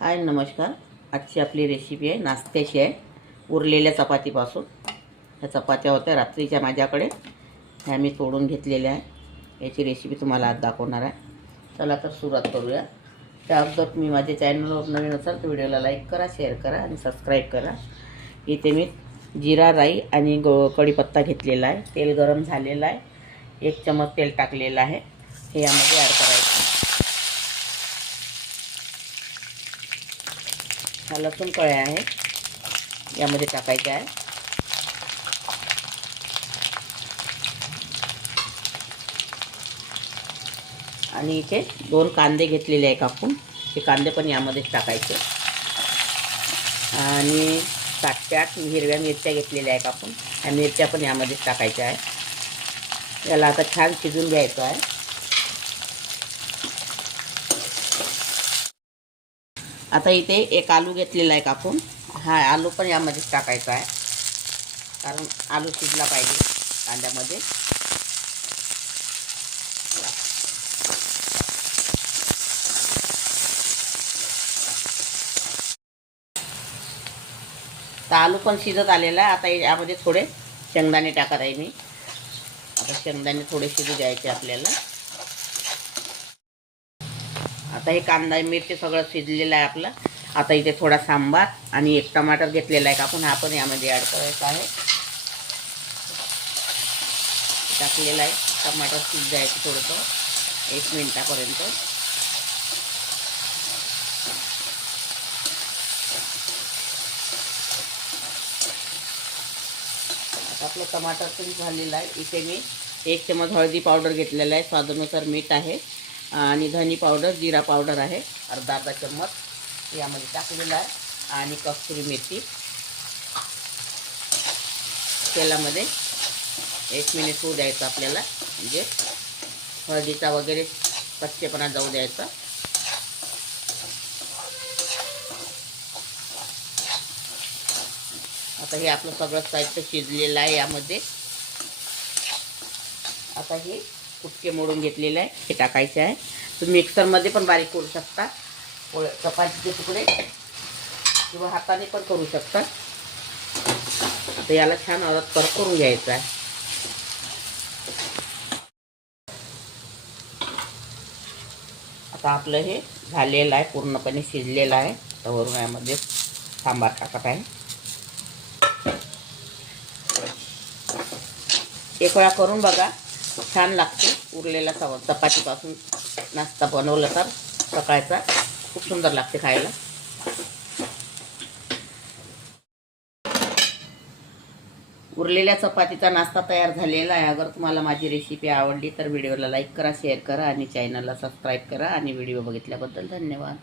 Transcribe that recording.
हाय नमस्कार। आजची आपली रेसिपी आहे नाश्त्याची आहे, उरलेल्या चपातीपासून। ह्या चपात्या होत्या रात्रीच्या माझ्याकडे, ह्या मी तोडून घेतलेल्या आहे। याची रेसिपी तुम्हाला आज दाखवणार आहे। चला तर सुरुवात करूया। त्या अगोदर तुम्ही माझ्या चॅनलवर नवीन असाल तर व्हिडिओला लाईक करा, शेअर करा आणि सबस्क्राईब करा। इथे मी जिरा राई आणि कढीपत्ता घेतलेला आहे। तेल गरम झालेलं आहे, 1 चमच तेल टाकलेलं आहे, हे यामध्ये ॲड करायचं। हा लसूण कळ्या आहेत, यामध्ये टाकायच्या आहे। आणि इथे 2 कांदे घेतलेले आहे कापून, हे कांदे पण यामध्येच टाकायचे। आणि 7 ते 8 हिरव्या मिरच्या घेतलेल्या आहे कापून, ह्या मिरच्या पण यामध्येच टाकायच्या आहे। याला आता छान शिजून घ्यायचं आहे। आता इथे 1 आलू घेतलेला आहे कापून, हा आलू पण यामध्येच टाकायचा आहे, कारण आलू शिजला पाहिजे कांद्यामध्ये। तर आलू पण शिजत आलेला आहे। आता यामध्ये थोडे शेंगदाणे टाकत आहे मी। आता शेंगदाणे थोडे शिजू द्यायचे आपल्याला। आता हे कांदा मिरची सगळं शिजलेलं आहे आपलं। आता इथे थोडा सांबार आणि 1 टमाटर घेतलेला आहे कापून, हा पण यामध्ये ॲड करायचा आहे। टाकलेला आहे, टमाटर शिजायचं थोडंसं 1 मिनिटापर्यंत। आता आपलं टमाटर पण झालेलं आहे। इथे मी 1 चमच हळदी पावडर घेतलेला आहे, स्वादानुसार मीठ आहे आणि धनी पावडर, जिरा पावडर आहे अर्धा चमच यामध्ये टाकलेला आहे। आणि कस्तुरी मेथी तेलामध्ये 1 मिनिट होऊ द्यायचं आपल्याला, म्हणजे हळदीचा वगैरे कच्चेपणा जाऊ द्यायचा। आता हे आपलं सगळं साहित्य शिजलेलं आहे यामध्ये। आता हे कुटके मोडून घेतलेले आहे, हे टाकायचे आहे। तुम्ही मिक्सरमध्ये पण बारीक करू शकता, चपातीचे तुकडे, किंवा हाताने पण करू शकता। तर याला छान करून घ्यायचं आहे। आता आपलं हे झालेलं आहे, पूर्णपणे शिजलेलं आहे। तर वरून यामध्ये सांबार टाकत आहे। एक वेळा करून बघा, छान लागते। उरलेला चपातीपासून नाश्ता बनवला तर सकाळचा खूप सुंदर लागते खायला। उरलेल्या चपातीचा नाश्ता तयार झालेला आहे। अगर तुम्हाला माझी रेसिपी आवडली तर व्हिडिओला लाईक करा, शेअर करा आणि चॅनलला सबस्क्राईब करा। आणि व्हिडिओ बघितल्याबद्दल धन्यवाद।